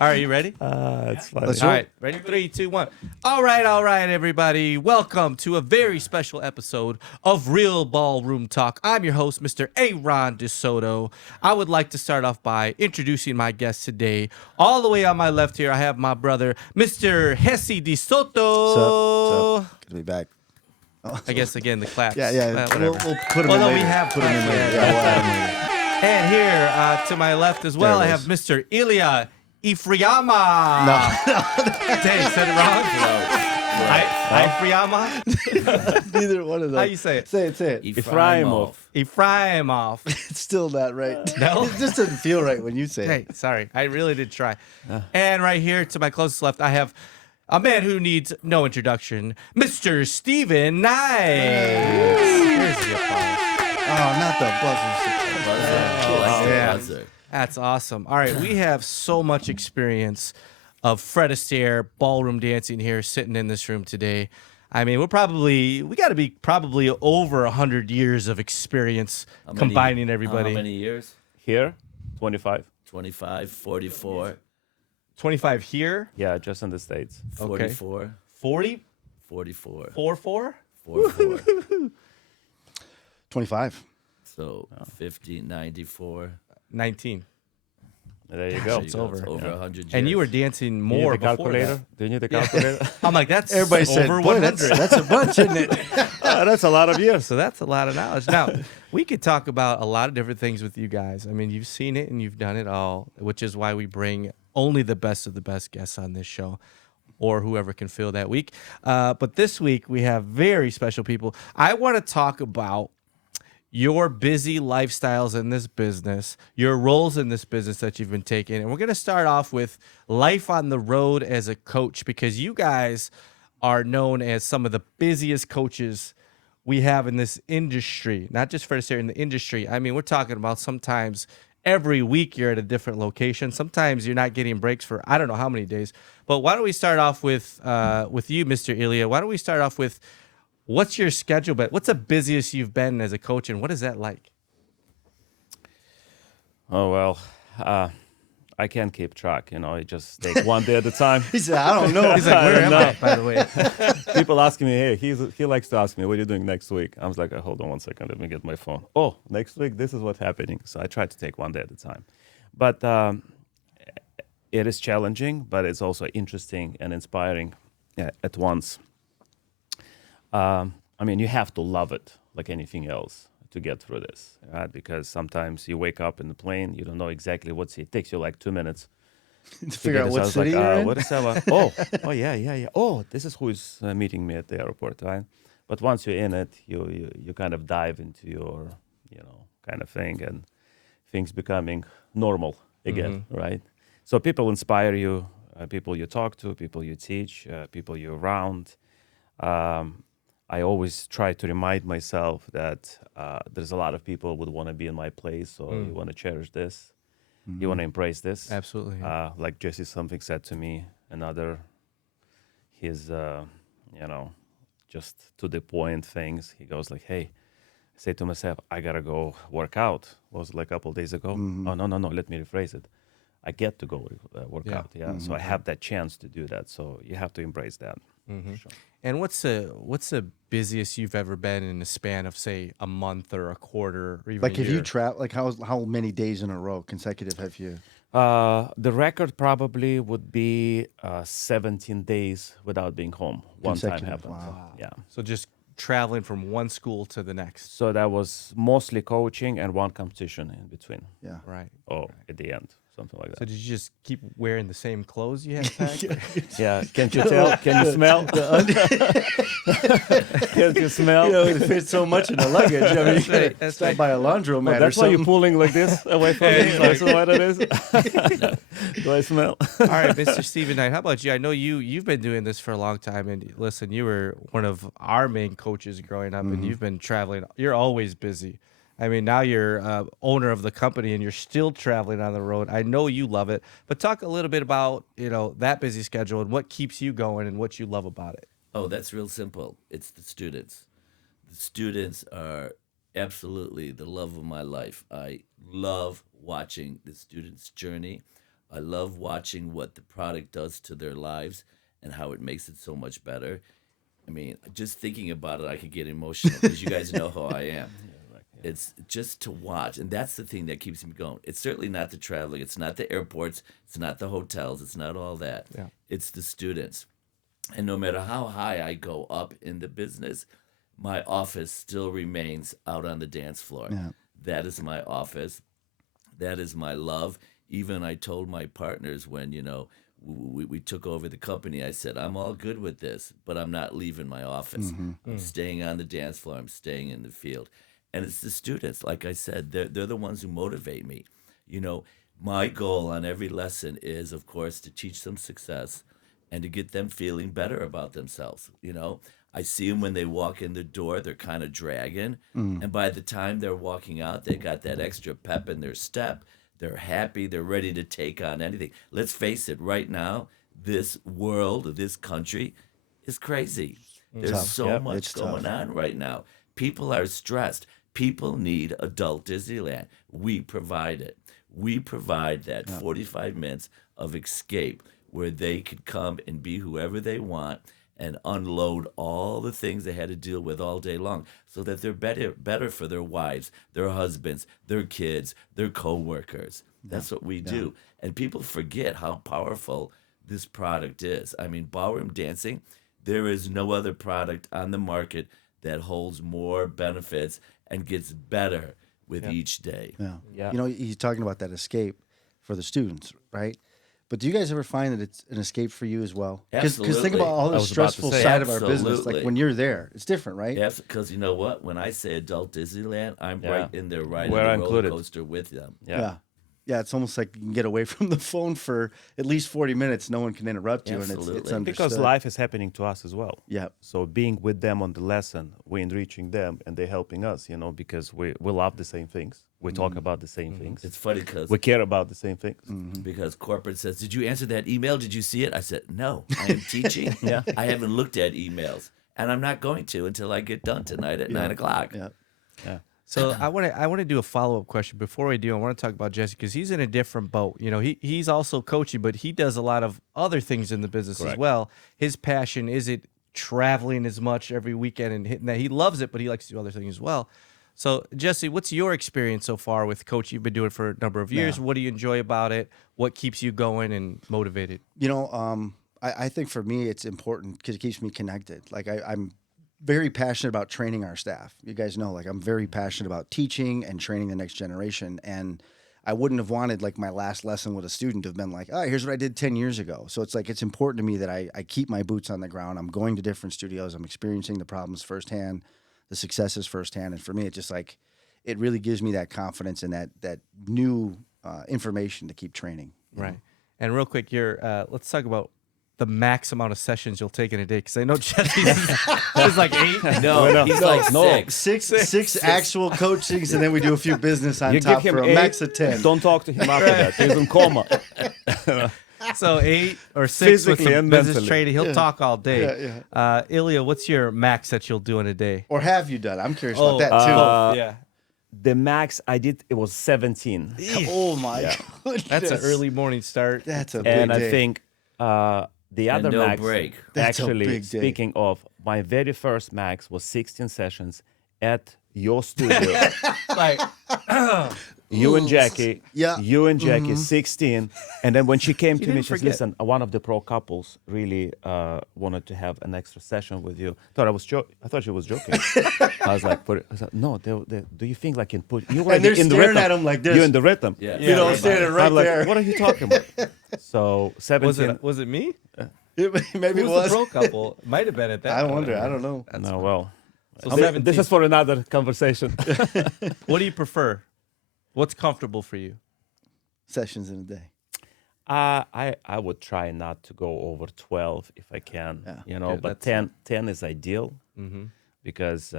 All right, you ready? It's funny. All right, ready? 3, 2, 1. All right, everybody. Welcome to a very special episode of Real Ballroom Talk. I'm your host, Mr. Aaron DeSoto. I would like to start off by introducing my guest today. All the way on my left here, I have my brother, Mr. Hesi DeSoto. What's up? Good to be back. I guess, again, the claps. Yeah. Whatever. We'll put them in no, later. we have put them in claps. later. Yeah, we'll add 'em later. And here to my left as well, There I it have is. Mr. Ilya Ifraimov. Dang, said it wrong. Ifraimov? Neither one of those. How you say it? Say it. Ifraimov. Ifraimov. It's still not right. No? It just doesn't feel right when you say Hey, it. sorry. I really did try. And right here to my closest left, I have a man who needs no introduction, Mr. Steven Knight. Here's the applause. Oh, not the buzzers. Buzzer. That's awesome. All right, we have so much experience of Fred Astaire, Ballroom Dancing here sitting in this room today. I mean, we got to be probably over 100 years of experience combining everybody. How many years? Here, 25. 25, 44, 25 here, Yeah, just in the States. 44, 40, 44, 44. 44. 25. So 50, 94. 19. There you There go. you It's go. over. It's over 100 years. And you were dancing Do you more need the before calculator? that. Do you need the calculator? I'm like, that's Everybody over said, boy, 100. that's a bunch, isn't it? That's a lot of years. So that's a lot of knowledge. Now, we could talk about a lot of different things with you guys. I mean, you've seen it and you've done it all, which is why we bring only the best of the best guests on this show, or whoever can fill that week. But this week, we have very special people. I want to talk about your busy lifestyles in this business, your roles in this business that you've been taking. And we're going to start off with life on the road as a coach, because you guys are known as some of the busiest coaches we have in this industry, not just Fred Astaire, in the industry. I mean, we're talking about sometimes every week you're at a different location. Sometimes you're not getting breaks for I don't know how many days. But why don't we start off with you, Mr. Ilya? Why don't we start off with what's your schedule? But what's the busiest you've been as a coach, and what is that like? Oh, well, I can't keep track. I just take one day at a time. He said, I don't know. He's like, where am No. I, by the way? People ask me, hey, he likes to ask me, what are you doing next week? I was like, hold on one second, let me get my phone. Oh, next week, this is what's happening. So I try to take one day at a time. But it is challenging, but it's also interesting and inspiring at once. I mean, you have to love it like anything else to get through this, right? Because sometimes you wake up in the plane, you don't know exactly it takes you like 2 minutes To figure out So I what was city like, you're in. what is that? Oh, yeah. Oh, this is who is meeting me at the airport, right? But once you're in it, you kind of dive into your, kind of thing, and things becoming normal again, right? So people inspire you, people you talk to, people you teach, people you're around. I always try to remind myself that there's a lot of people would want to be in my place, so you want to cherish this. You want to embrace this. Absolutely. Like Jesse something said to me, his, just to the point things. He goes like, hey, I say to myself, I got to go work out. Was like a couple of days ago. Oh, no, let me rephrase it. I get to go work out. Yeah. So I have that chance to do that. So you have to embrace that. Sure. And what's the busiest you've ever been in a span of, say, a month or a quarter or even Like, a if year? you travel, like, how many days in a row consecutive have you? The record probably would be 17 days without being home. One time Consecutive, happened. wow. Yeah. So just traveling from one school to the next. So that was mostly coaching and one competition in between. Yeah. Right. At the end, something like So that. did you just keep wearing the same clothes you had packed? Yeah. Can't you tell? Can you smell? Can't you smell? It fits so much in the luggage. I mean, That's right, that's stop right. by a laundromat Oh, or that's why you're something. pulling like this away from me. That's what it is. Do I smell? All right, Mr. Steven Knight, how about you? I know you've been doing this for a long time, and listen, you were one of our main coaches growing up, and you've been traveling. You're always busy. I mean, now you're owner of the company, and you're still traveling on the road. I know you love it, but talk a little bit about that busy schedule and what keeps you going and what you love about it. Oh, that's real simple. It's the students. The students are absolutely the love of my life. I love watching the students' journey. I love watching what the product does to their lives and how it makes it so much better. I mean, just thinking about it, I could get emotional because you guys know how I am. It's just to watch, and that's the thing that keeps me going. It's certainly not the traveling, it's not the airports, it's not the hotels, it's not all that. Yeah. It's the students. And no matter how high I go up in the business, my office still remains out on the dance floor. Yeah. That is my office. That is my love. Even I told my partners when, we took over the company, I said, I'm all good with this, but I'm not leaving my office. I'm staying on the dance floor. I'm staying in the field. And it's the students, like I said, they're the ones who motivate me. My goal on every lesson is, of course, to teach them success and to get them feeling better about themselves. I see them when they walk in the door, they're kind of dragging. And by the time they're walking out, they got that extra pep in their step. They're happy. They're ready to take on anything. Let's face it, right now, this world, this country is crazy. There's Tough. so Yep, much it's going tough. on right now. People are stressed. People need adult Disneyland. We provide it. We provide that 45 minutes of escape where they could come and be whoever they want and unload all the things they had to deal with all day long so that they're better for their wives, their husbands, their kids, their coworkers. That's what we do. And people forget how powerful this product is. I mean, ballroom dancing, there is no other product on the market that holds more benefits and gets better with each day. Yeah. Yeah. He's talking about that escape for the students, right? But do you guys ever find that it's an escape for you as well? Because think Absolutely. about all I the was about to stressful say. side of our business. Absolutely. Like when you're there, it's different, right? Yeah, because you know what? When I say adult Disneyland, I'm Yeah. right in there riding We're the roller included. coaster with them. Yeah. Yeah, it's almost like you can get away from the phone for at least 40 minutes. No one can interrupt you, and it's Absolutely. understood. Because life is happening to us as well. Yeah. So being with them on the lesson, we're enriching them and they're helping us, because we love the same things. We talk about the same things. It's funny because We care about the same things. corporate says, "Did you answer that email? Did you see it?" I said, "No, I am teaching. Yeah. I haven't looked at emails, and I'm not going to until I get done tonight at 9:00. Yeah. Yeah. So I want to do a follow up question before I do. I want to talk about Jesse because he's in a different boat. He's also coaching, but he does a lot of other things in the business as Correct. well. His passion isn't traveling as much every weekend and hitting that. He loves it, but he likes to do other things as well. So Jesse, what's your experience so far with coaching? You've been doing it for a number of years. Yeah. What do you enjoy about it? What keeps you going and motivated? I think for me it's important because it keeps me connected. Like I'm very passionate about training our staff. You guys know, like I'm very passionate about teaching and training the next generation. And I wouldn't have wanted like my last lesson with a student to have been like, oh, here's what I did 10 years ago. So it's like, it's important to me that I keep my boots on the ground. I'm going to different studios. I'm experiencing the problems firsthand, the successes firsthand. And for me, it's just like, it really gives me that confidence and that new information to keep training. you know? Right. And real quick, let's talk about the max amount of sessions you'll take in a day because I know Jesse's is like 8. No, he's like no. 6. Six actual coachings, and then we do a few business on You top give him for a 8, max of 10. Don't talk to him after that. He's in coma. So 8 or 6 with Physically some and business mentally. training. He'll talk all day. Yeah, Ilya, what's your max that you'll do in a day? Or have you done? I'm curious about that too. Yeah. The max I did, it was 17. Oh my goodness. That's an early morning start. That's a big And I day. think the other no max, break. That's a actually, big day. speaking of, my very first max was 16 sessions at your studio. like, You and Jackie, Yeah. you and Jackie, 16. And then when she came to me, didn't she said, forget. listen, one of the pro couples really wanted to have an extra session with you. I thought she was joking. I was like, no, do you think like in put you And they're in the staring rhythm. at him like this. You in the rhythm. Yeah. You know, standing right I'm like, there. what are you talking about? So 17. was it me? Maybe it Who's was. the pro couple? Might have been at that. I point. wonder. I don't know. No, well, So this 17. is for another conversation. What do you prefer? What's comfortable for you? Sessions in a day. I would try not to go over 12 if I can, Yeah. Okay, but that's- 10 is ideal Mm-hmm. because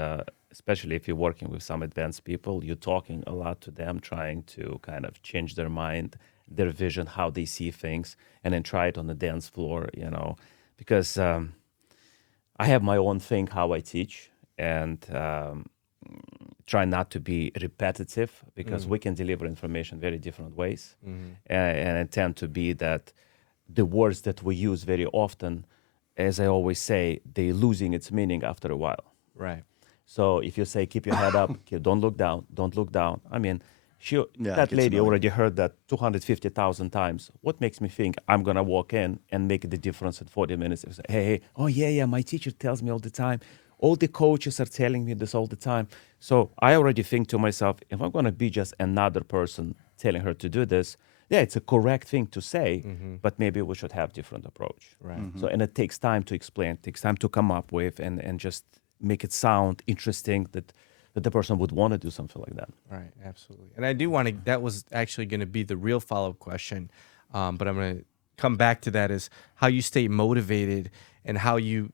especially if you're working with some advanced people, you're talking a lot to them, trying to kind of change their mind, their vision, how they see things, and then try it on the dance floor, because I have my own thing, how I teach, and try not to be repetitive because we can deliver information very different ways. And I tend to be that the words that we use very often, as I always say, they're losing its meaning after a while. Right. So if you say, keep your head up, don't look down, don't look down. I mean, that it gets lady annoying. already heard that 250,000 times. What makes me think I'm going to walk in and make the difference in 40 minutes? Say, hey, oh, yeah, my teacher tells me all the time. All the coaches are telling me this all the time. So I already think to myself, if I'm going to be just another person telling her to do this, yeah, it's a correct thing to say, but maybe we should have different approach. Right. So, and it takes time to explain, takes time to come up with and just make it sound interesting that the person would want to do something like that. Right, absolutely. And I do want to, that was actually going to be the real follow-up question, but I'm going to come back to that, is how you stay motivated and how you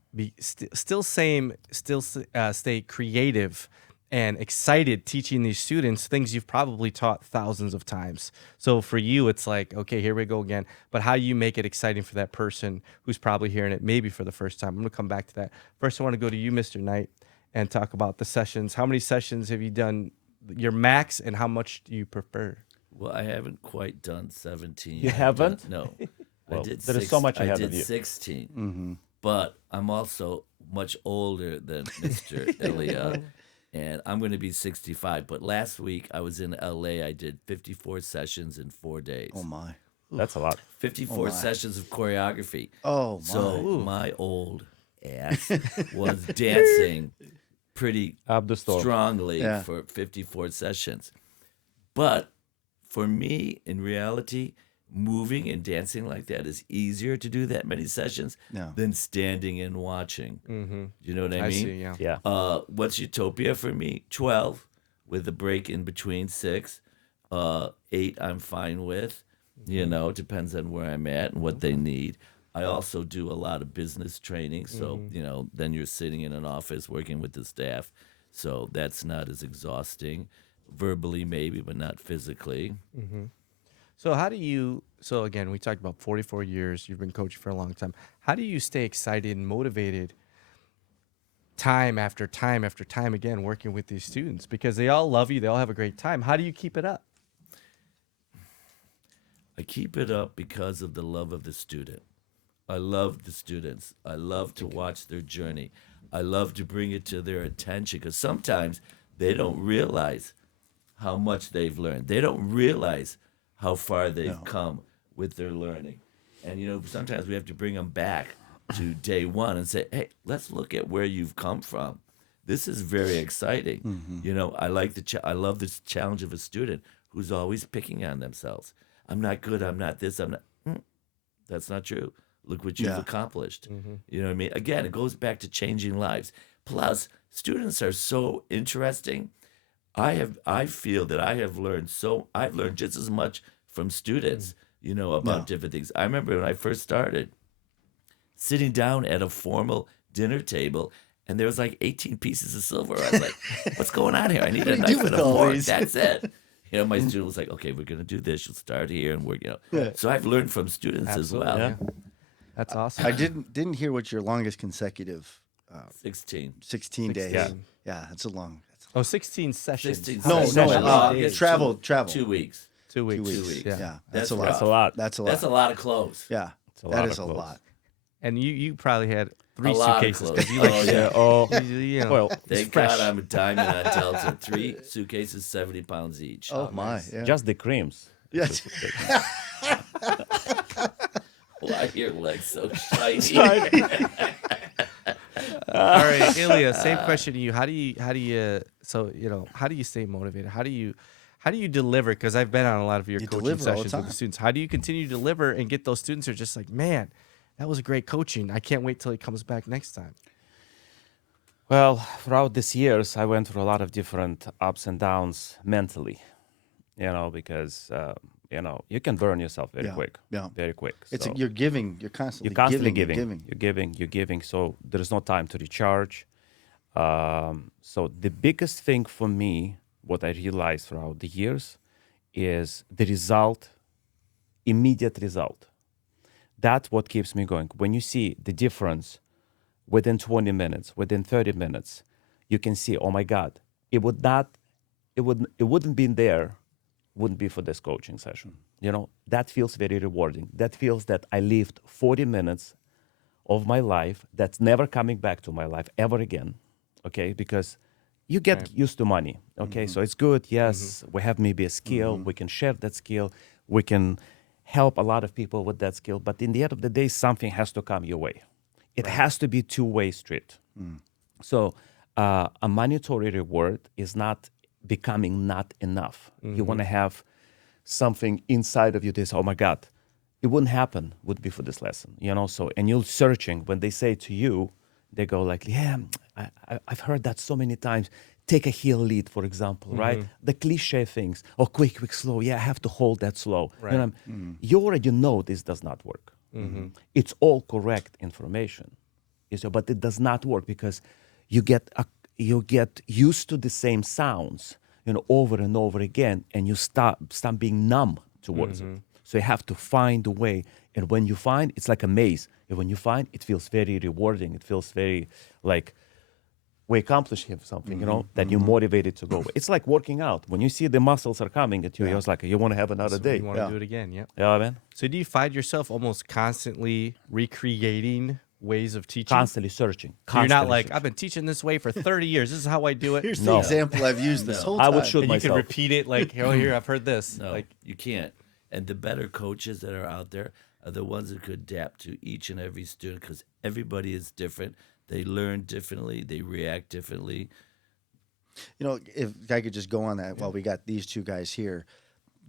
still stay creative and excited teaching these students things you've probably taught thousands of times. So for you, it's like, okay, here we go again. But how you make it exciting for that person who's probably hearing it maybe for the first time. I'm going to come back to that. First, I want to go to you, Mr. Knight, and talk about the sessions. How many sessions have you done, your max, and how much do you prefer? Well, I haven't quite done 17. You I've haven't? No. Well, I did there is so much I ahead did of you. 16. But I'm also much older than Mr. Ilya, and I'm going to be 65. But last week I was in LA. I did 54 sessions in 4 days. Oh my. That's a lot. 54 my. sessions of choreography. Oh my. So my old ass was dancing pretty Up the storm. strongly Yeah. for 54 sessions. But for me, in reality, moving and dancing like that is easier to do that many sessions Yeah. than standing and watching. You know what I mean? see, yeah. Yeah. What's Utopia for me? 12 with a break in between 6. 8 I'm fine with. You know, it depends on where I'm at and what they need. I also do a lot of business training. So, you know, then you're sitting in an office working with the staff. So that's not as exhausting. Verbally, maybe, but not physically. So how do you, so again, we talked about 44 years, you've been coaching for a long time. How do you stay excited and motivated time after time after time again working with these students? Because they all love you, they all have a great time. How do you keep it up? I keep it up because of the love of the student. I love the students. I love to watch their journey. I love to bring it to their attention because sometimes they don't realize how much they've learned. They don't realize how far they've come with their learning. And, you know, sometimes we have to bring them back to day one and say, hey, let's look at where you've come from. This is very exciting. You know, I love this challenge of a student who's always picking on themselves. I'm not good. I'm not this. I'm not. That's not true. Look what you've accomplished. You know what I mean? Again, it goes back to changing lives. Plus, students are so interesting. I feel that I've learned just as much from students, you know, about different things. I remember when I first started sitting down at a formal dinner table and there was like 18 pieces of silver. I was like, what's going on here? I need a knife and a fork. That's it. You know, my student was like, okay, we're going to do this. You'll start here and we're, you know. So I've learned from students as well. Yeah. That's awesome. I didn't hear what your longest consecutive 16. 16 days. Yeah. Yeah, that's a long. Oh, 16 sessions. 16 How many sessions. sessions? I no, guess travel. 2 weeks. 2 weeks. 2 weeks. Yeah. Yeah, That's that's a lot. That's a lot. That's a lot. That's a lot of clothes. Yeah, a that lot is of a clothes. lot. And you probably had 3 A lot of suitcases. clothes. 'cause you like, Oh, yeah. Oh, you know, well, Thank God I'm a diamond on Delta. 3 suitcases, 70 pounds each. Oh my! Yeah. just the creams. Yes. Why are your legs so shiny? all right, Ilya, same question to you. How do you stay motivated? How do you deliver? Because I've been on a lot of your You coaching deliver all the sessions with time. the students. How do you continue to deliver and get those students who are just like, man, that was great coaching. I can't wait till he comes back next time. Well, throughout these years, I went through a lot of different ups and downs mentally, you know, because, you know, you can burn yourself very quick. Yeah. Very quick. It's So you're giving. You're constantly. you're constantly giving. giving. You're giving. So there's no time to recharge. So the biggest thing for me, what I realized throughout the years, is the result, immediate result. That's what keeps me going. When you see the difference within 20 minutes, within 30 minutes, you can see, oh my God, it would not it wouldn't been there, wouldn't be for this coaching session. That feels very rewarding. That feels that I lived 40 minutes of my life that's never coming back to my life ever again. Okay, because you get Right. used to money. Okay, so it's good. Yes, we have maybe a skill. We can share that skill. We can help a lot of people with that skill. But in the end of the day, something has to come your way. It has to be two-way street. So a monetary reward is not becoming not enough. You want to have something inside of you that says, oh my God, it wouldn't happen would be for this lesson, So, and you're searching when they say to you, they go like, yeah, I've heard that so many times. Take a heel lead, for example, right? The cliche things, oh, quick, slow. Yeah, I have to hold that slow. Right. You already know this does not work. It's all correct information, but it does not work because you get used to the same sounds, over and over again, and you stop being numb towards it. So you have to find a way, and when you find, it's like a maze. And when you find, it feels very rewarding. It feels very like we accomplished something, that you're motivated to go. It's like working out. When you see the muscles are coming at you, it's like you want to have another day. You want to do it again, yep. Yeah, man. So do you find yourself almost constantly recreating ways of teaching? Constantly searching. So you're not constantly like, searching. I've been teaching this way for 30 years. This is how I do it. Here's No. the example I've used this whole I time. would shoot And you can myself. repeat it like, oh, here, I've heard this. No, Like, you can't. And the better coaches that are out there are the ones that could adapt to each and every student because everybody is different. They learn differently. They react differently. If I could just go on that while we got these two guys here,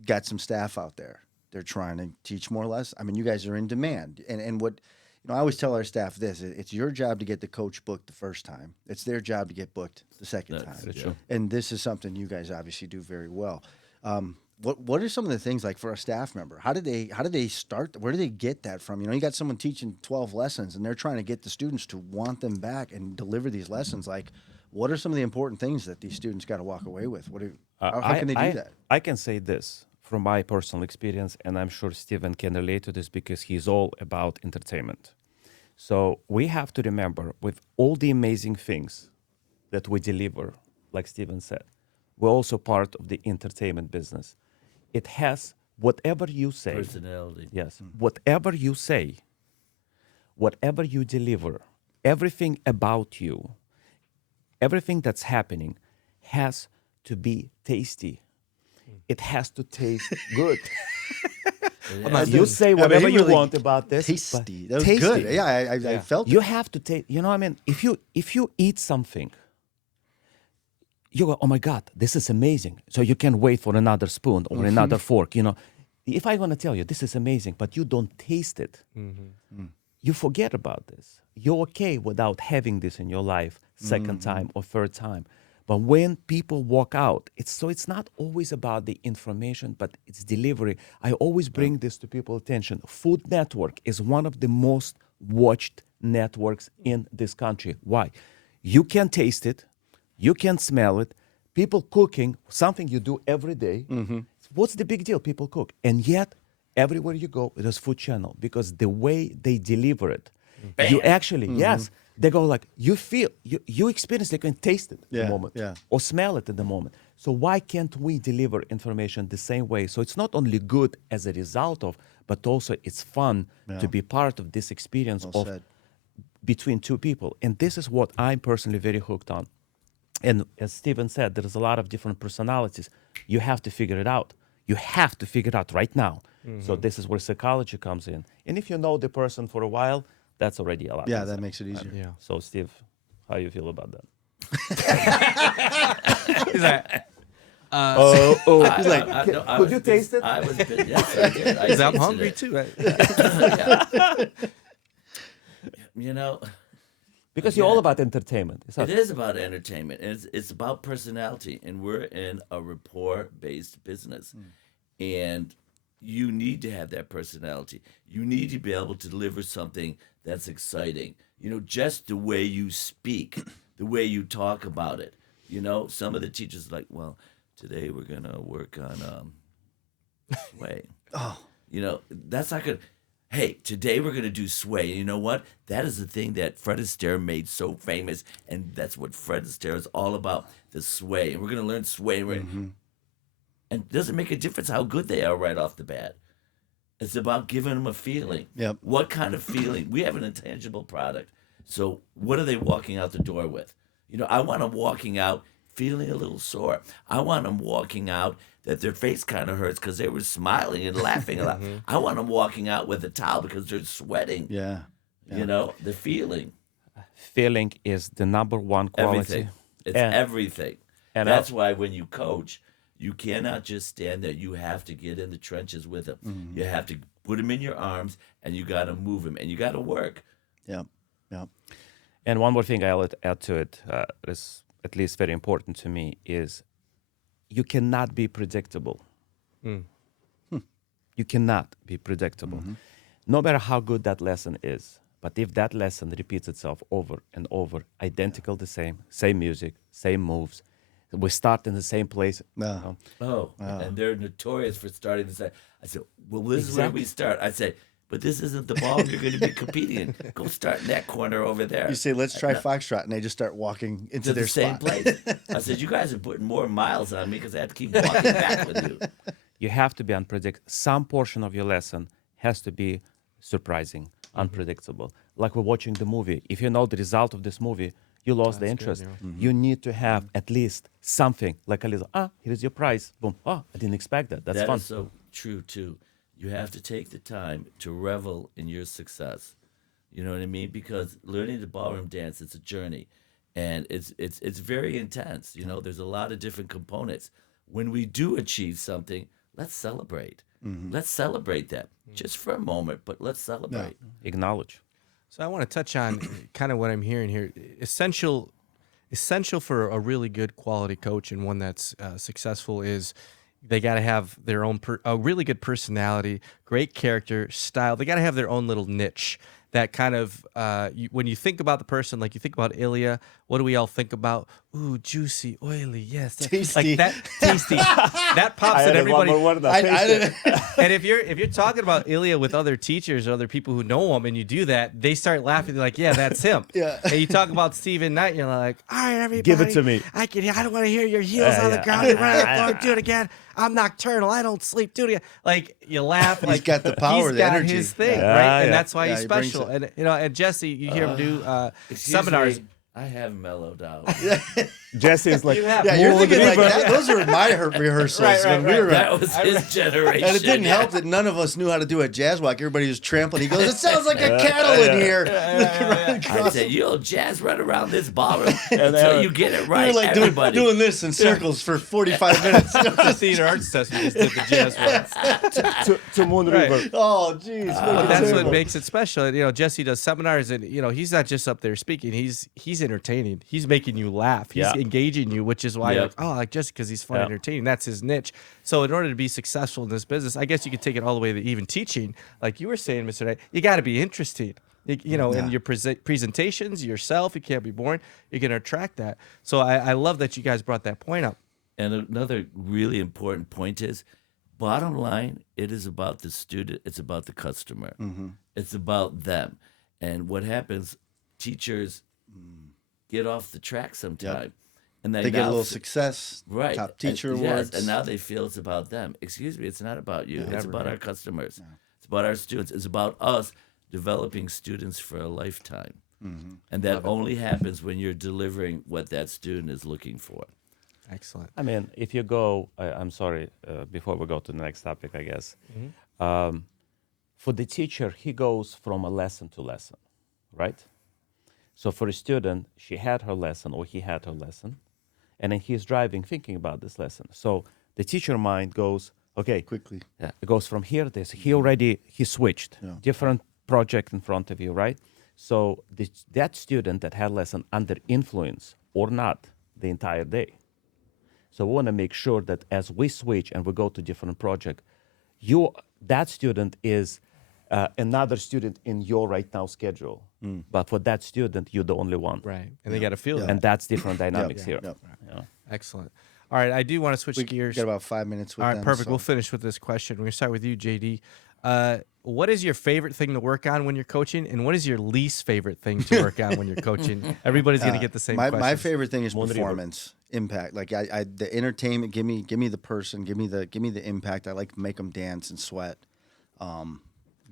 got some staff out there. They're trying to teach more or less. I mean, you guys are in demand. And what, I always tell our staff this, it's your job to get the coach booked the first time. It's their job to get booked the second That's time. true. And this is something you guys obviously do very well. What are some of the things like for a staff member? How did they start? Where do they get that from? You got someone teaching 12 lessons and they're trying to get the students to want them back and deliver these lessons. Like, what are some of the important things that these students got to walk away with? How can they do that? I can say this from my personal experience, and I'm sure Steven can relate to this because he's all about entertainment. So we have to remember with all the amazing things that we deliver, like Steven said, we're also part of the entertainment business. It has whatever you say. Personality. Yes. Whatever you say, whatever you deliver, everything about you, everything that's happening has to be tasty. It has to taste good. You say whatever you want about this. but Tasty. That was tasty. good. Yeah, I felt You have to take. What I mean? If you eat something, you go, oh my God, this is amazing. So you can wait for another spoon or another fork. If I want to tell you this is amazing, but you don't taste it, you forget about this. You're okay without having this in your life second time or third time. But when people walk out, it's not always about the information, but it's delivery. I always bring this to people's attention. Food Network is one of the most watched networks in this country. Why? You can taste it. You can smell it. People cooking, something you do every day. What's the big deal? People cook. And yet, everywhere you go, there's Food Channel because the way they deliver it, you actually, yes, they go like, you feel, you experience, they can taste it in the moment or smell it in the moment. So why can't we deliver information the same way? So it's not only good as a result of, but also it's fun to be part of this experience between two people. And this is what I'm personally very hooked on. And as Steven said, there's a lot of different personalities. You have to figure it out. You have to figure it out right now. So this is where psychology comes in. And if you know the person for a while, that's already a lot. Yeah, that makes it easier. yeah. So Steve, how you feel about that? He's like, He's like, could you taste it? I was busy. Yes, I did. I he's like, I'm tasted hungry it. too. Right? Because you're all about entertainment. It is about entertainment. It's about personality, and we're in a rapport-based business, and you need to have that personality. You need to be able to deliver something that's exciting. Just the way you speak, the way you talk about it. Some of the teachers are like, well, today we're gonna work on sway. oh, That's not good. Hey, today we're going to do sway. And you know what? That is the thing that Fred Astaire made so famous. And that's what Fred Astaire is all about, the sway. And we're going to learn sway. And it doesn't make a difference how good they are right off the bat. It's about giving them a feeling. Yep. What kind of feeling? We have an intangible product. So what are they walking out the door with? You know, I want them walking out feeling a little sore. I want them walking out that their face kind of hurts because they were smiling and laughing a lot. I want them walking out with a towel because they're sweating. Yeah. You know, the feeling. Feeling is the number one quality. Everything. It's And- everything. and That's why when you coach, you cannot just stand there. You have to get in the trenches with them. You have to put them in your arms, and you got to move them, and you got to work. Yeah. Yeah. And one more thing I'll add to it, is at least very important to me, is you cannot be predictable. You cannot be predictable. No matter how good that lesson is, but if that lesson repeats itself over and over, identical the same music, same moves, we start in the same place. No. And they're notorious for starting to say, I said, well, this is where we start. I say, but this isn't the ballroom you're going to be competing in. Go start in that corner over there. You say, let's try Foxtrot, and they just start walking into To their the same spot. place. I said, you guys are putting more miles on me because I have to keep walking back with you. You have to be unpredictable. Some portion of your lesson has to be surprising, unpredictable. Like we're watching the movie. If you know the result of this movie, you lost the interest. You need to have at least something, like a little, here's your prize. Boom. I didn't expect that. That's That fun. is so true, too. You have to take the time to revel in your success. You know what I mean? Because learning the ballroom dance, it's a journey. And it's very intense. You know, there's a lot of different components. When we do achieve something, let's celebrate. Let's celebrate that. Just for a moment, but let's celebrate. Acknowledge. So I want to touch on kind of what I'm hearing here. Essential for a really good quality coach and one that's successful is they got to have their own a really good personality, great character, style. They got to have their own little niche. That kind of when you think about the person, like you think about Ilya, what do we all think about? Ooh, juicy, oily, yes, Tasty. like that, tasty. That pops in everybody. I didn't. And if you're talking about Ilya with other teachers or other people who know him, and you do that, they start laughing. They're like, "Yeah, that's him." Yeah. And you talk about Stephen Knight, and you're like, "All right, everybody, Give it to me. I don't want to hear your heels on the ground. You run on the floor, do it again. I'm nocturnal. I don't sleep. Do it again." Like you laugh. Like got the power, he's the got energy. his thing, Yeah. right? And Yeah. that's why Yeah, he's he brings special. it. And Jesse, you hear him do Excuse seminars. me, I have mellowed out. Jesse is like, You have. Yeah, you're Moon thinking like River. that. Those were my rehearsals when we were. That was his generation. And it didn't help that none of us knew how to do a jazz walk. Everybody was trampling. He goes, "It sounds like a cattle in here." I said, you'll jazz run around this ballroom until you get it We right. were like Everybody. doing this in circles for 45 minutes. Just the arts test. We just did the jazz one. to Moon Right. River. Oh, jeez. That's what makes it special. You know, Jesse does seminars, and you know, he's not just up there speaking. He's entertaining. He's making you laugh. He's Yeah. engaging you, which is why you're Yep. like, oh, I like Jesse because he's fun, Yeah. entertaining. That's his niche. So in order to be successful in this business, I guess you could take it all the way to even teaching, like you were saying, Mr. Knight. You got to be interesting. You know, in your presentations, yourself, you can't be boring. You're going to attract that. So I love that you guys brought that point up. And another really important point is, bottom line, it is about the student. It's about the customer. It's about them. And what happens, teachers get off the track sometime. And They get a now little f- success, Right. top teacher and, awards. Yes, and now they feel it's about them. Excuse me, it's not about you. It's about our customers. It's about our students. It's about us developing students for a lifetime. And that only happens when you're delivering what that student is looking for. Excellent. I mean, if you go, I'm sorry, before we go to the next topic, I guess. For the teacher, he goes from a lesson to lesson, right? So for a student, she had her lesson or he had her lesson, and then he's driving thinking about this lesson. So the teacher mind goes, okay, Quickly. it goes from here to this. He switched, different project in front of you, right? So that student that had lesson under influence or not the entire day. So we want to make sure that as we switch and we go to different project, that student is another student in your right now schedule. But for that student, you're the only one. Right. And they got to feel that. And that's different dynamics here. Yep. Yeah. Excellent. All right. I do want to switch We gears. got about 5 minutes with All right, them. perfect. so- We'll finish with this question. We're going to start with you, JD. What is your favorite thing to work on when you're coaching, and what is your least favorite thing to work on when you're coaching? Everybody's gonna get the same my questions. favorite thing is Monreal. performance impact. Like I the entertainment. Give me the person. Give me the impact. I like to make them dance and sweat.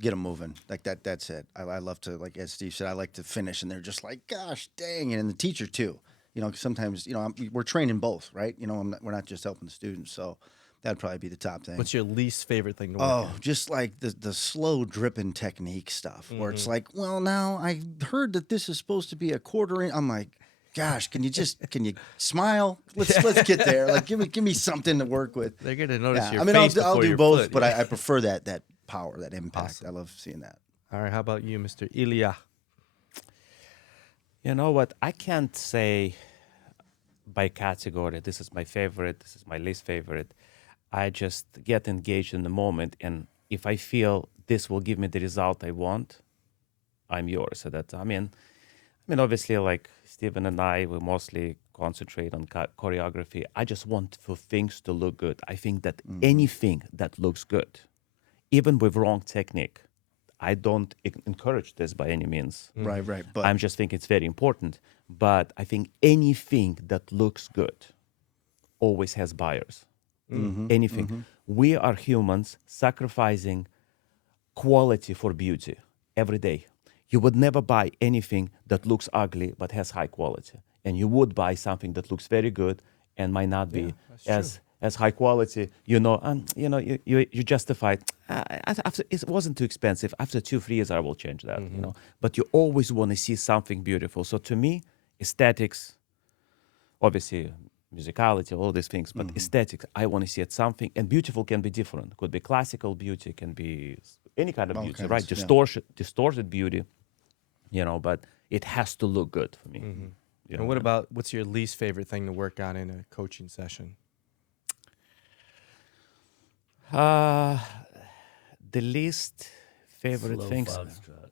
Get them moving like that. That's it. I love to, like as Steve said, I like to finish, and they're just like, gosh dang, and the teacher too. You know, 'cause sometimes we're training both, right? You know, we're not just helping the students, so that'd probably be the top thing. What's your least favorite thing to work Oh, on? just like the slow dripping technique stuff, where it's like, well, now I heard that this is supposed to be a quarter inch. I'm like, gosh, can you smile? Let's get there. Like, give me something to work with. They're gonna notice Yeah, your I mean, face I'll before do your both, foot, but yeah. I prefer that power, that impact. Awesome. I love seeing that. All right, how about you, Mr. Ilya? You know what? I can't say by category, this is my favorite, this is my least favorite. I just get engaged in the moment, and if I feel this will give me the result I want, I'm yours. So that I mean, obviously, like Steven and I, we mostly concentrate on choreography. I just want for things to look good. I think that anything that looks good, even with wrong technique, I don't encourage this by any means. Right. But I'm just thinking it's very important. But I think anything that looks good always has buyers. Anything. We are humans sacrificing quality for beauty every day. You would never buy anything that looks ugly but has high quality. And you would buy something that looks very good and might not be as high quality, you justified. After it wasn't too expensive. After 2-3 years, I will change that. But you always want to see something beautiful. So to me, aesthetics, obviously, musicality, all these things, but aesthetics, I want to see it something. And beautiful can be different. Could be classical beauty, can be any kind of All beauty, kinds, right? yeah. Distorted beauty, but it has to look good for me. You And know, what about what's your least favorite thing to work on in a coaching session? the least favorite Slow things. foxtrot.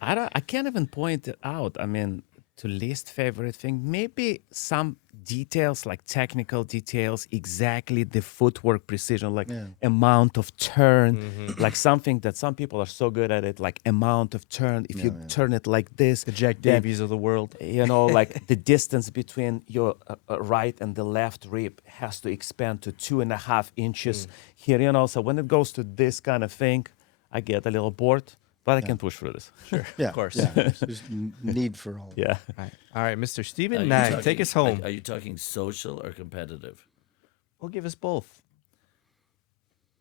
I can't even point it out. I mean, to least favorite thing, maybe some details, like technical details, exactly the footwork precision, like amount of turn, like something that some people are so good at it, like amount of turn. If you turn it like this, The Jack then, Davies of the world. like the distance between your right and the left rib has to expand to 2.5 inches here, So when it goes to this kind of thing, I get a little bored, but I can push through this. Sure. yeah, Of course. yeah. There's need for all. Yeah. All right, Mr. Are Stephen you Nye, talking- take us home. Are you talking social or competitive? We'll give us both.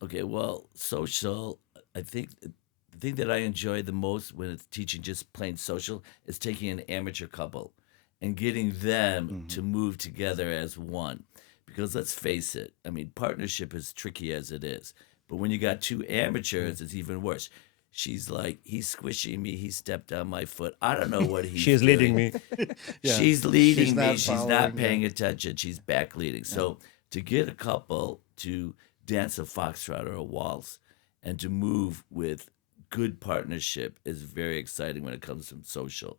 Okay, well, social, I think the thing that I enjoy the most when it's teaching just plain social is taking an amateur couple and getting them to move together as one. Because let's face it, I mean, partnership is tricky as it is. But when you got two amateurs, it's even worse. She's like, he's squishing me. He stepped on my foot. I don't know what he's She's doing. leading me. She's leading She's me. not She's following, not paying attention. She's back leading. So to get a couple to dance a foxtrot or a waltz and to move with good partnership is very exciting when it comes to social.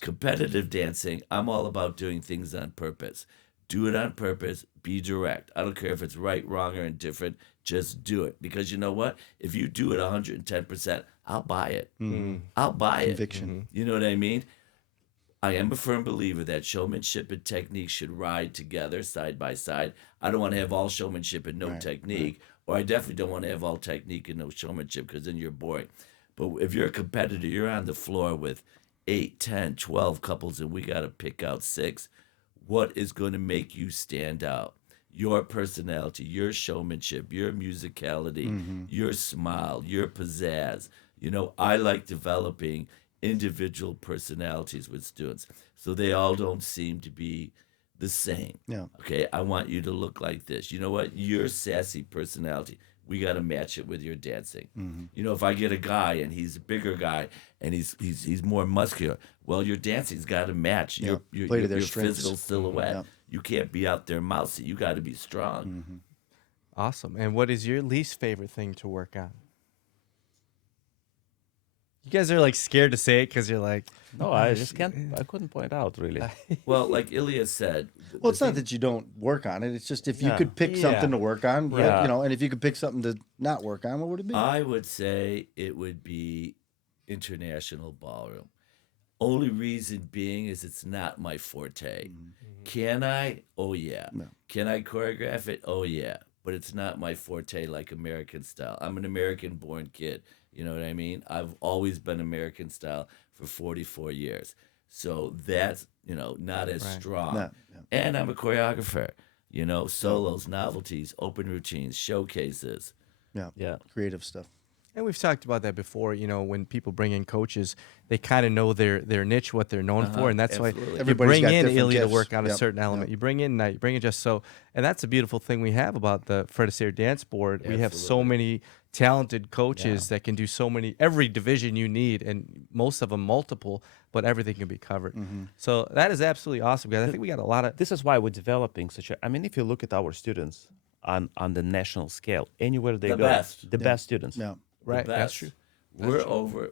Competitive dancing, I'm all about doing things on purpose. Do it on purpose. Be direct. I don't care if it's right, wrong, or indifferent. Just do it. Because you know what? If you do it 110%, I'll buy it. I'll buy it. Conviction. You know what I mean? I am a firm believer that showmanship and technique should ride together side by side. I don't want to have all showmanship and no technique, or I definitely don't want to have all technique and no showmanship because then you're boring. But if you're a competitor, you're on the floor with 8, 10, 12 couples and we got to pick out 6. What is going to make you stand out? Your personality, your showmanship, your musicality, your smile, your pizzazz. I like developing individual personalities with students so they all don't seem to be the same. Yeah. Okay, I want you to look like this. You know what? Your sassy personality, we got to match it with your dancing. If I get a guy and he's a bigger guy and he's more muscular, well, your dancing's got to match your Play to their your strengths. physical silhouette. You can't be out there mousy. You got to be strong. Awesome. And what is your least favorite thing to work on? You guys are like scared to say it because you're like, No, I just can't. I couldn't point out really. Well, like Ilya said, Well, it's not that you don't work on it. It's just if you Yeah. could pick something to work on, right? Yeah. You know, and if you could pick something to not work on, what would it be? I would say it would be international ballroom. Only reason being is it's not my forte. Can I? Oh yeah. No. Can I choreograph it? Oh yeah. But it's not my forte like American style. I'm an American born kid. You know what I mean? I've always been American style for 44 years. So that's, not as strong. No, yeah. And I'm a choreographer. Solos, novelties, open routines, showcases. Yeah. Creative stuff. and we've talked about that before. When people bring in coaches, they kind of know their niche, what they're known for, and that's absolutely. why Everybody's you got bring in different Ilya to gifts. work on a Yep, certain element. yep. You bring in Knight, you bring in Just So, and that's a beautiful thing we have about the Fred Astaire Dance Board. We have so Absolutely. many talented coaches that can do every division you need, and most of them multiple, but everything can be covered. So that is absolutely awesome, guys. I think we got a lot of This is why we're developing such a. I mean, if you look at our students on the national scale, anywhere they The go, best. the best students. Yeah. right. The That's best. true. We're over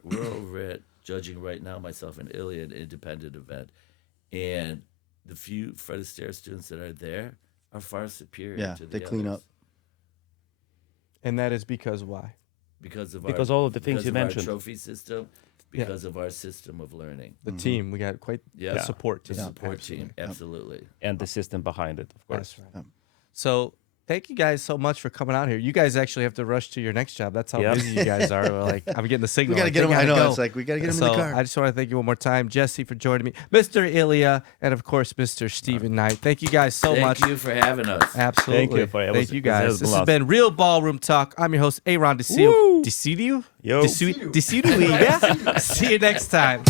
at judging right now, myself and Ilya, an independent event, and the few Fred Astaire students that are there are far superior Yeah, to the they clean others up. And that is because why? because Because all of the things because you of our mentioned. trophy system, because of our system of learning. The team. We got quite Yeah. the support The team. support Absolutely. team, absolutely. And the system behind it, of course. That's right. So thank you guys so much for coming out here. You guys actually have to rush to your next job. That's how Yep. busy you guys are. We're like, I'm getting the signal. We gotta like, get they him. I gotta know. go. It's like we gotta get him So in the car. I just want to thank you one more time, Jesse, for joining me, Mr. Ilya, and of course, Mr. Stephen Knight. Thank you guys so much. Thank you for having us. Absolutely. you for it. It Thank was- you it was guys. This has blast. been Real Ballroom Talk. I'm your host, Aaron DeCilio. Woo! DeCilio? Yo. DeCilio. Yeah? See you next time.